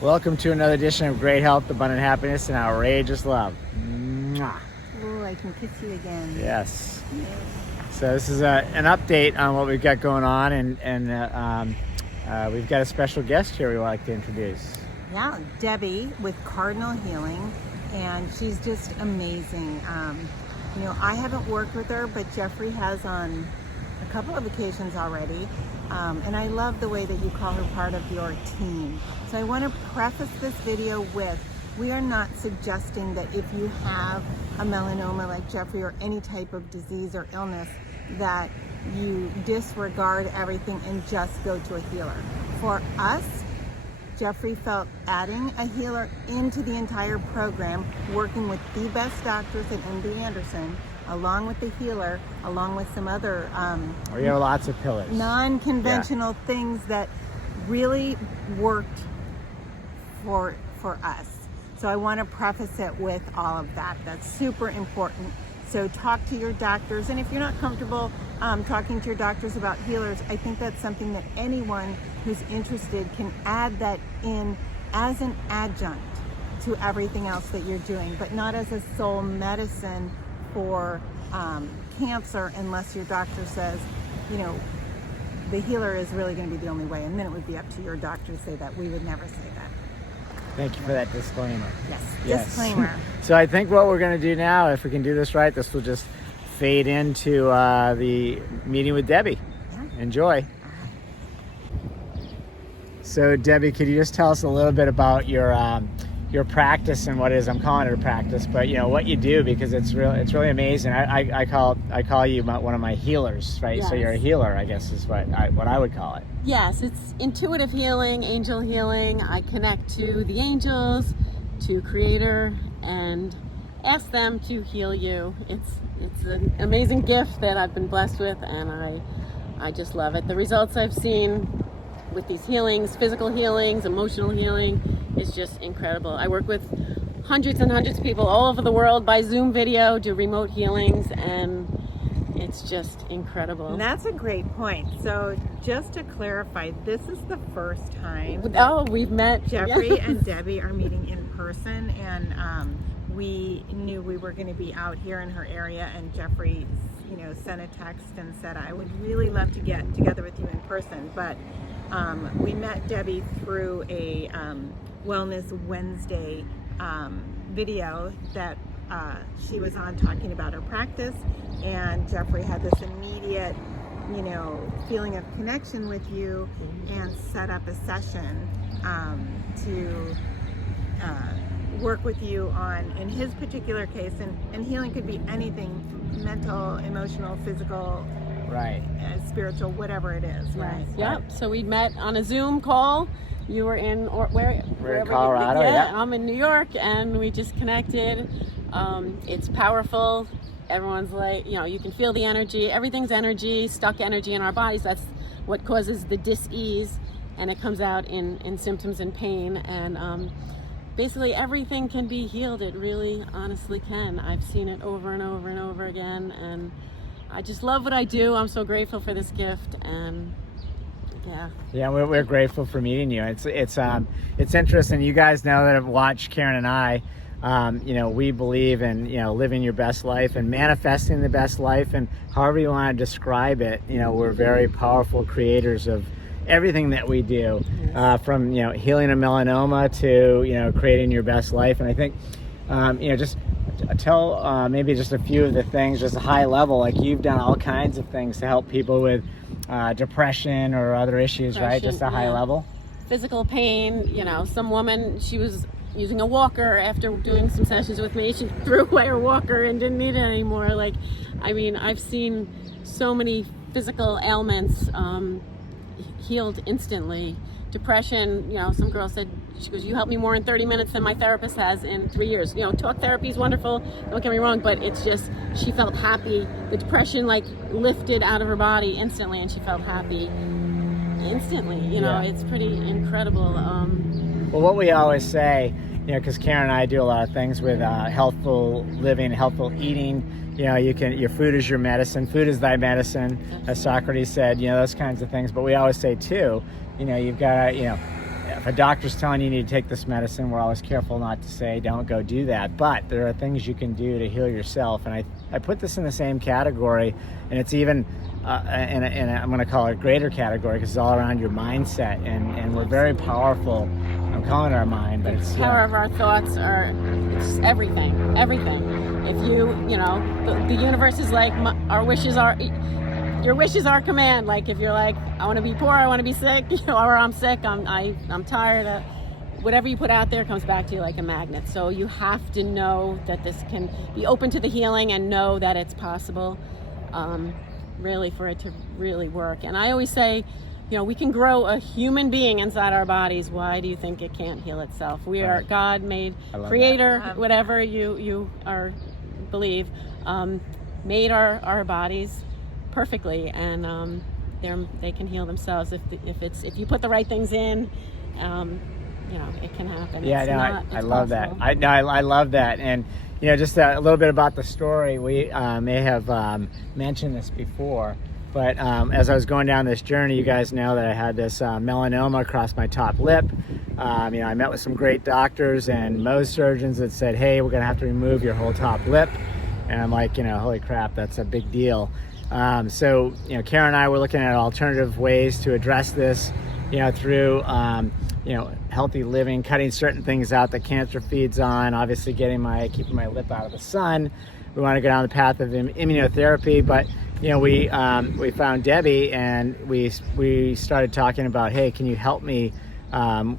Welcome to another edition of Great Health, Abundant Happiness, and Outrageous Love. Mwah. Oh, I can kiss you again. Yes. So this is an update on what we've got going on, and we've got a special guest here we'd like to introduce. Yeah, Debbie with Cardinal Healing, and she's just amazing. I haven't worked with her, but Jeffrey has on a couple of occasions already. And I love the way that you call her part of your team. So I want to preface this video with, we are not suggesting that if you have a melanoma like Jeffrey or any type of disease or illness, that you disregard everything and just go to a healer. For us, Jeffrey felt adding a healer into the entire program, working with the best doctors at MD Anderson, along with the healer, along with some other We have lots of pillars. non-conventional things that really worked for us. So I want to preface it with all of that. That's super important. So talk to your doctors, and if you're not comfortable talking to your doctors about healers, I think that's something that anyone who's interested can add that in as an adjunct to everything else that you're doing, but not as a sole medicine for cancer, unless your doctor says, the healer is really going to be the only way, and then it would be up to your doctor to say that. We would never say that. Thank you for that disclaimer. Yes. Disclaimer. So I think what we're going to do now, if we can do this right, this will just fade into the meeting with Debbie. Yeah. Enjoy. So Debbie, could you just tell us a little bit about your practice and what it is? I'm calling it a practice, but what you do, because it's really amazing. I call you one of my healers, right? Yes. So you're a healer, I guess is what I would call it. Yes, it's intuitive healing, angel healing. I connect to the angels, to Creator, and ask them to heal you. It's an amazing gift that I've been blessed with, and I just love it. The results I've seen with these healings, physical healings, emotional healing, is just incredible. I work with hundreds and hundreds of people all over the world by Zoom video, do remote healings, and it's just incredible. And that's a great point. So just to clarify, this is the first time we've met. Jeffrey Yes. and Debbie are meeting in person, and we knew we were going to be out here in her area, and Jeffrey sent a text and said, I would really love to get together with you in person, but we met Debbie through a Wellness Wednesday video that she was on, talking about her practice, and Jeffrey had this immediate feeling of connection with you and set up a session to work with you on, in his particular case, and healing could be anything, mental, emotional, physical, Right. spiritual, whatever it is, right? Yep. So we met on a Zoom call. You were in We're in Colorado. Yeah. I'm in New York, and we just connected. It's powerful. Everyone's like, you can feel the energy. Everything's energy, stuck energy in our bodies. That's what causes the dis-ease, and it comes out in symptoms and pain. And basically everything can be healed. It really, honestly can. I've seen it over and over and over again, and I just love what I do. I'm so grateful for this gift, and yeah, we're grateful for meeting you. It's interesting. You guys know that have watched Karen and I. We believe in living your best life and manifesting the best life, and however you want to describe it. We're very powerful creators of everything that we do, from healing a melanoma to creating your best life. And I think just tell maybe just a few of the things, just a high level. Like, you've done all kinds of things to help people with depression or other issues, right? Just a high level. Physical pain. Some woman, she was using a walker after doing some sessions with me. She threw away her walker and didn't need it anymore. I've seen so many physical ailments healed instantly. Depression, some girl said, she goes, you helped me more in 30 minutes than my therapist has in 3 years. Talk therapy is wonderful, don't get me wrong, but it's just, she felt happy. The depression lifted out of her body instantly, and she felt happy instantly. It's pretty incredible. Well, what we always say, because Karen and I do a lot of things with healthful living, healthful eating. Your food is your medicine. Food is thy medicine, as Socrates said. Those kinds of things. But we always say too, you've got to, if a doctor's telling you need to take this medicine, we're always careful not to say don't go do that, but there are things you can do to heal yourself. And I put this in the same category, and it's even and I'm going to call it a greater category because it's all around your mindset, and we're very powerful. I'm calling it our mind, but it's the power of our thoughts it's everything. If you know, the universe is like, our wishes are, your wishes are command. Like if you're like, I want to be poor, I want to be sick, or I'm sick, I'm tired. Whatever you put out there comes back to you like a magnet. So you have to know that this can be open to the healing and know that it's possible, really, for it to really work. And I always say, we can grow a human being inside our bodies. Why do you think it can't heal itself? We are God made, creator, whatever you are believe, made our bodies perfectly, and they can heal themselves if you put the right things in. It can happen. Yeah, I love that. I love that. And just a little bit about the story. We may have mentioned this before. But as I was going down this journey, you guys know that I had this melanoma across my top lip. I met with some great doctors and Mohs surgeons that said, hey, we're going to have to remove your whole top lip. And I'm like, holy crap, that's a big deal. So, Karen and I were looking at alternative ways to address this, through, healthy living, cutting certain things out that cancer feeds on, obviously keeping my lip out of the sun. We want to go down the path of immunotherapy, but we found Debbie, and we started talking about, hey, can you help me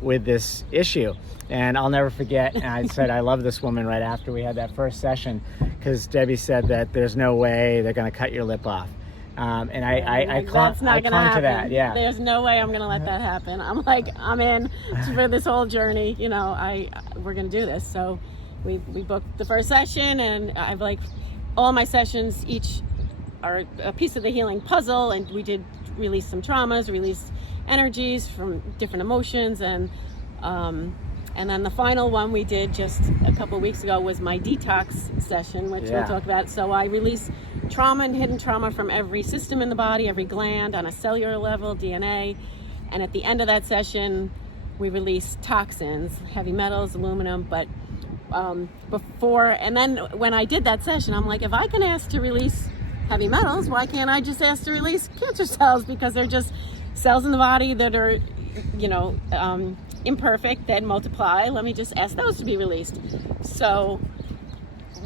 with this issue? And I'll never forget, and I said I love this woman right after we had that first session, because Debbie said that there's no way they're going to cut your lip off. And I clung to that. Yeah, there's no way I'm going to let that happen. I'm like, I'm in for this whole journey. We're going to do this. So we booked the first session, and I've like all my sessions each are a piece of the healing puzzle, and we did release some traumas, release energies from different emotions, and then the final one we did just a couple of weeks ago was my detox session, which we'll talk about. So I release trauma and hidden trauma from every system in the body, every gland on a cellular level, DNA, and at the end of that session we release toxins, heavy metals, aluminum, but before, and then when I did that session, I'm like, if I can ask to release heavy metals, why can't I just ask to release cancer cells? Because they're just cells in the body that are, imperfect, that multiply. Let me just ask those to be released. So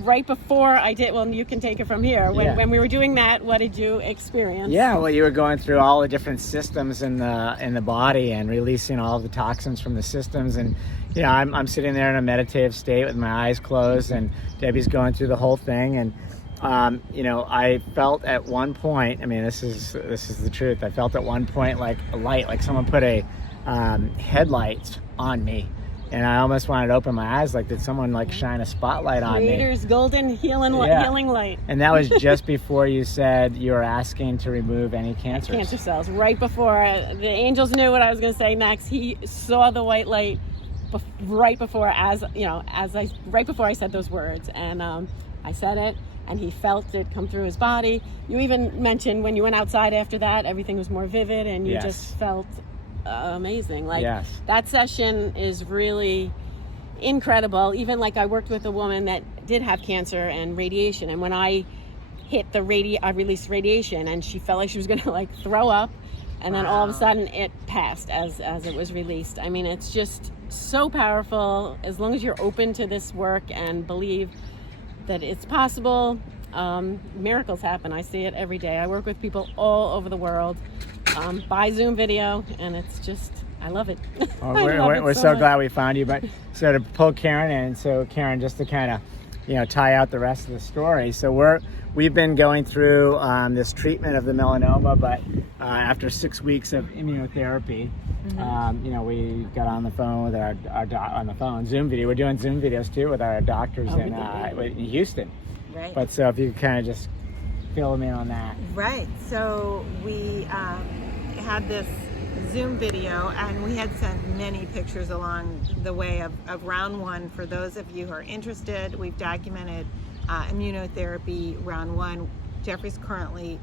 right before I did, well, you can take it from here. When we were doing that, what did you experience? Yeah, well, you were going through all the different systems in the body and releasing all of the toxins from the systems. And I'm sitting there in a meditative state with my eyes closed, and Debbie's going through the whole thing. And I felt at one point, this is the truth, I felt at one point like a light, like someone put a headlights on me, and I almost wanted to open my eyes, like did someone like shine a spotlight on me? Creator's golden healing light. And that was just before you said you were asking to remove any cancer cells. Right before the angels knew what I was going to say next. He saw the white light right before I said those words, and I said it, and he felt it come through his body. You even mentioned when you went outside after that, everything was more vivid, and you just felt amazing. That session is really incredible. Even like I worked with a woman that did have cancer and radiation, and when I hit I released radiation, and she felt like she was going to like throw up, and then all of a sudden it passed as it was released. It's just so powerful. As long as you're open to this work and believe that it's possible, miracles happen. I see it every day. I work with people all over the world by Zoom video, and it's just, I love it. Well, we're so glad we found you. But so to pull Karen in, Karen, just to kind of tie out the rest of the story. So we've been going through this treatment of the melanoma, but after 6 weeks of immunotherapy, we got on the phone with our Zoom video. We're doing Zoom videos too with our doctors in Houston. Right. But so if you could kind of just fill them in on that. Right. So we had this Zoom video, and we had sent many pictures along the way of round one. For those of you who are interested, we've documented immunotherapy round one. Jeffrey's currently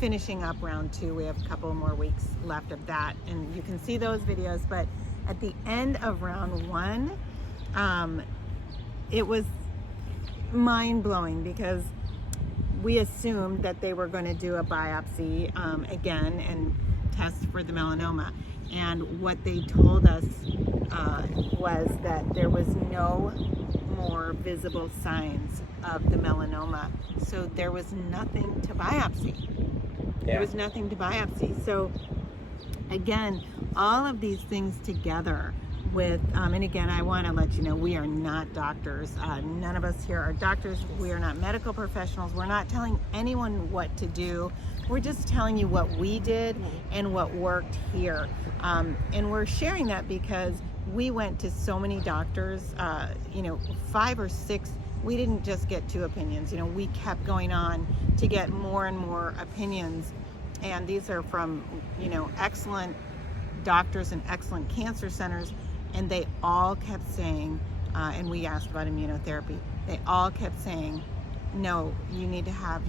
finishing up round two. We have a couple more weeks left of that, and you can see those videos. But at the end of round 1, it was mind-blowing because we assumed that they were going to do a biopsy again and test for the melanoma. And what they told us was that there was no more visible signs of the melanoma. So there was nothing to biopsy. There was nothing to biopsy. So again, all of these things together with, and again, I want to let you know, we are not doctors. None of us here are doctors. We are not medical professionals. We're not telling anyone what to do. We're just telling you what we did and what worked here. And we're sharing that because we went to so many doctors, 5 or 6. We didn't just get 2 opinions. We kept going on to get more and more opinions. And these are from, excellent doctors and excellent cancer centers. And they all kept saying, and we asked about immunotherapy, they all kept saying, no, you need to have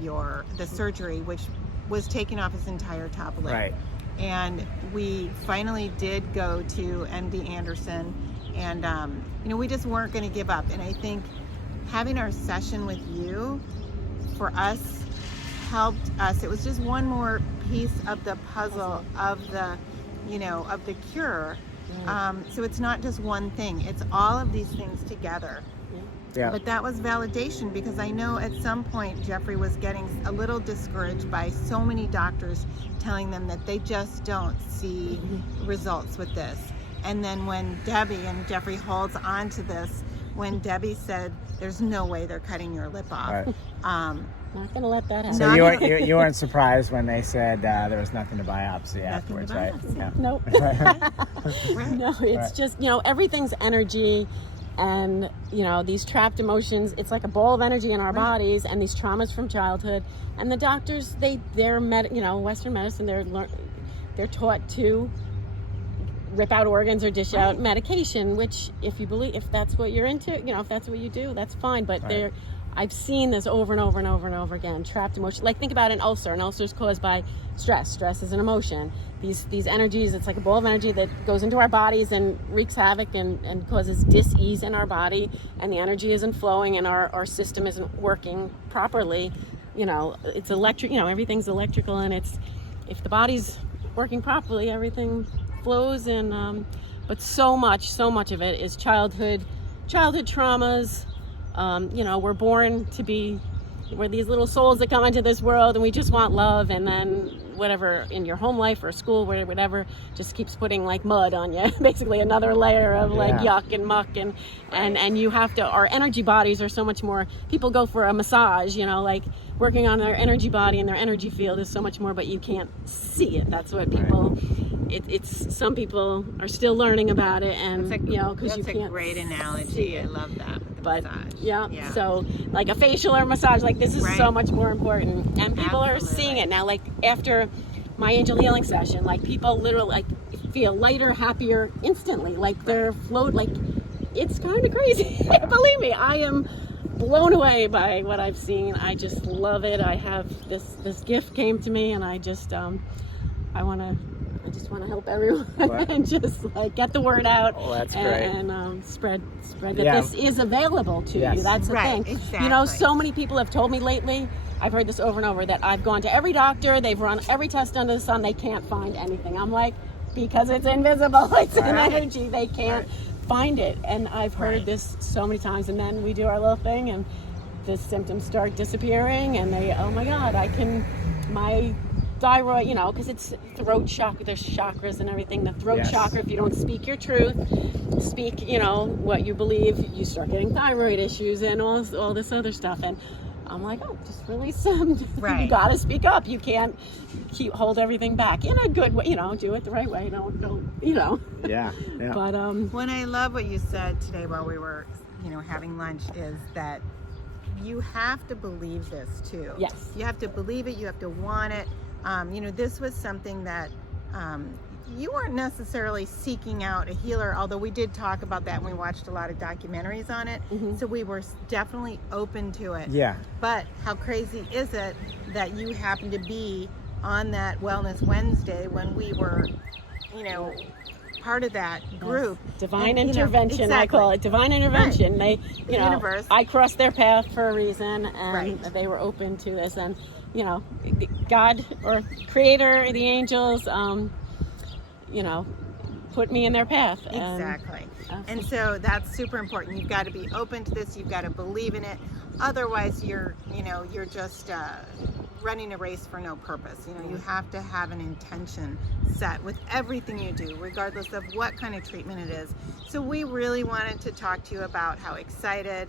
the surgery, which was taking off his entire top lip. Right. And we finally did go to MD Anderson, and we just weren't going to give up. And I think having our session with you, for us, helped us. It was just one more piece of the puzzle of the cure. So it's not just one thing, it's all of these things together. Yeah. But that was validation, because I know at some point Jeffrey was getting a little discouraged by so many doctors telling them that they just don't see results with this. And then when Debbie, and Jeffrey holds on to this, when Debbie said, there's no way they're cutting your lip off. Right. Not gonna let that happen. So you weren't surprised when they said there was nothing to biopsy afterwards, right? Yeah. Nope. Right. No, it's just, everything's energy, and, these trapped emotions, it's like a ball of energy in our bodies, and these traumas from childhood. And the doctors, they're Western medicine, they're taught to rip out organs or dish out medication, which if that's what you're into, if that's what you do, that's fine. But I've seen this over and over and over and over again. Trapped emotion. Like, think about an ulcer. An ulcer is caused by stress. Stress is an emotion. These energies, it's like a ball of energy that goes into our bodies and wreaks havoc and causes dis-ease in our body, and the energy isn't flowing, and our system isn't working properly. It's electric, everything's electrical, and if the body's working properly, everything flows. And but so much of it is childhood traumas. We're these little souls that come into this world, and we just want love, and then whatever in your home life or school, whatever, just keeps putting like mud on you, basically another layer of like yuck and muck, and you have to, our energy bodies are so much more. People go for a massage, like working on their energy body and their energy field is so much more, but you can't see it. That's what people, it's some people are still learning about it, and because you can't. That's a great analogy. I love that. But massage. So like a facial or massage, like this is so much more important, and people are Absolutely. seeing it now. Like after my angel healing session, like people literally like feel lighter, happier instantly. Like they're float. Like it's kind of crazy. Believe me, I am blown away by what I've seen. I just love it. I have this gift came to me, and I just I just want to help everyone and just like get the word out. Oh, that's great. And spread that this is available to you. That's the thing. Exactly. So many people have told me lately, I've heard this over and over, that I've gone to every doctor, they've run every test under the sun, they can't find anything. I'm like, because it's invisible, it's an energy, they can't find it. And I've heard this so many times, and then we do our little thing, and the symptoms start disappearing, and oh my God, my thyroid, because it's throat chakra, there's chakras and everything. The throat chakra, if you don't speak your truth, speak, what you believe, you start getting thyroid issues and all this other stuff. And I'm like, just release them. You gotta speak up. You can't hold everything back in a good way, do it the right way. Don't. Yeah. But when I love what you said today while we were, having lunch, is that you have to believe this too. Yes. You have to believe it. You have to want it. This was something that you weren't necessarily seeking out a healer, although we did talk about that and we watched a lot of documentaries on it. So we were definitely open to it. Yeah. But how crazy is it that you happened to be on that Wellness Wednesday when we were, part of that group. Divine And, you know, intervention, I exactly. call it divine intervention. They, The you know, universe. I crossed their path for a reason, and Right. they were open to this. And you know, God or Creator, the angels, you know, put me in their path. And, Exactly. And so that's super important. You've got to be open to this. You've got to believe in it. Otherwise, you're just running a race for no purpose. You know, you have to have an intention set with everything you do, regardless of what kind of treatment it is. So we really wanted to talk to you about how excited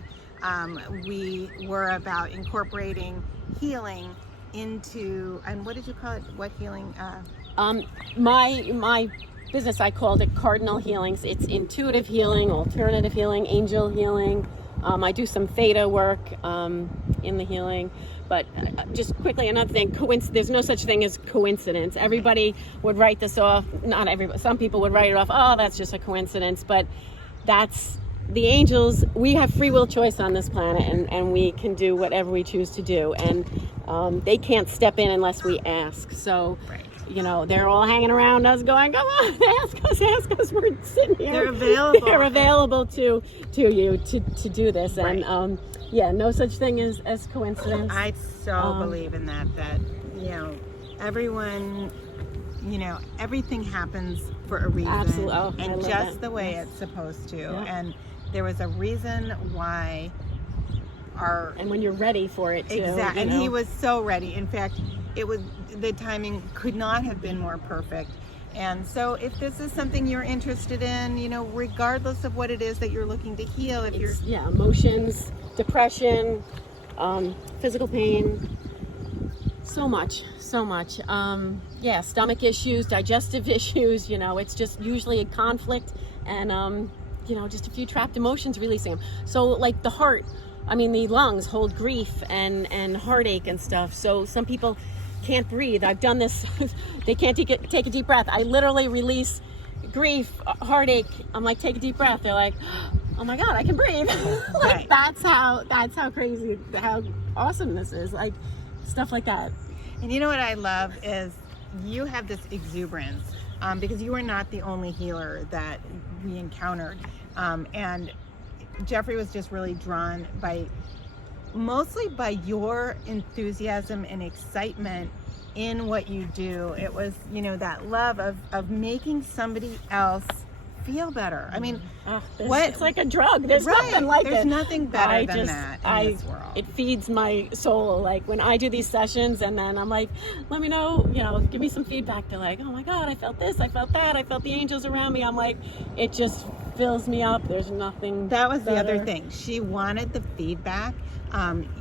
we were about incorporating healing into, and what did you call it? What healing? My business, I called it Cardinal Healings. It's intuitive healing, alternative healing, angel healing. I do some theta work in the healing. But just quickly, another thing, there's no such thing as coincidence. Everybody would write this off. Not everybody. Some people would write it off. Oh, that's just a coincidence. But that's the angels. We have free will choice on this planet, and we can do whatever we choose to do. And they can't step in unless we ask. So, you know, they're all hanging around us going, come on, ask us. We're sitting here. They're available. They're available to you to do this. Right. And yeah, no such thing as coincidence. I so believe in that, you know, everyone, you know, everything happens for a reason. Absolutely. Oh, I and love just that. the way Yes. it's supposed to. Yeah. And there was a reason why our And when you're ready for it too. exact, you and know. he was so ready. In fact, the timing could not have been more perfect. And so if this is something you're interested in, you know, regardless of what it is that you're looking to heal, if you're Yeah, emotions, depression, physical pain, so much. Yeah, stomach issues, digestive issues, you know, it's just usually a conflict and, you know, just a few trapped emotions, releasing them. So like the heart, I mean, the lungs hold grief and heartache and stuff. So some people can't breathe. I've done this. They can't take a deep breath. I literally release grief, heartache. I'm like, take a deep breath. They're like, oh my God, I can breathe. Right. That's how crazy, how awesome this is. Like stuff like that. And you know what I love is you have this exuberance because you are not the only healer that we encountered. And Jeffrey was just really drawn mostly by your enthusiasm and excitement in what you do. It was, you know, that love of making somebody else feel better. I mean, It's like a drug. There's right. nothing like it. There's nothing better than that in this world. It feeds my soul. Like when I do these sessions and then I'm like, let me know, you know, give me some feedback. They're like, oh my God, I felt this, I felt that, I felt the angels around me. I'm like, it just fills me up. There's nothing That was the better. other thing. She wanted the feedback.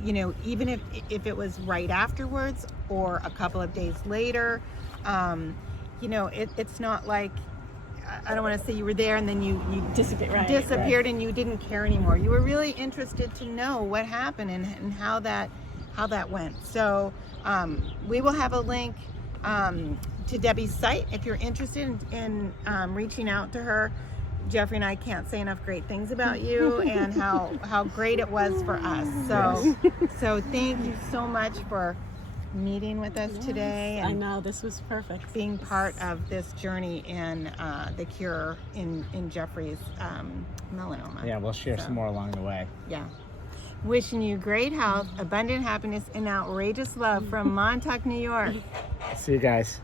You know, even if it was right afterwards or a couple of days later, you know, it's not like, I don't want to say you were there and then you disappeared and you didn't care anymore. You were really interested to know what happened and how that went. So we will have a link to Debbie's site if you're interested in reaching out to her. Jeffrey and I can't say enough great things about you and how great it was for us. So thank you so much for meeting with us today I and know, this was perfect. being part of this journey in the cure in Jeffrey's melanoma. Yeah, we'll share some more along the way. Yeah. Wishing you great health, abundant happiness, and outrageous love from Montauk, New York. See you guys.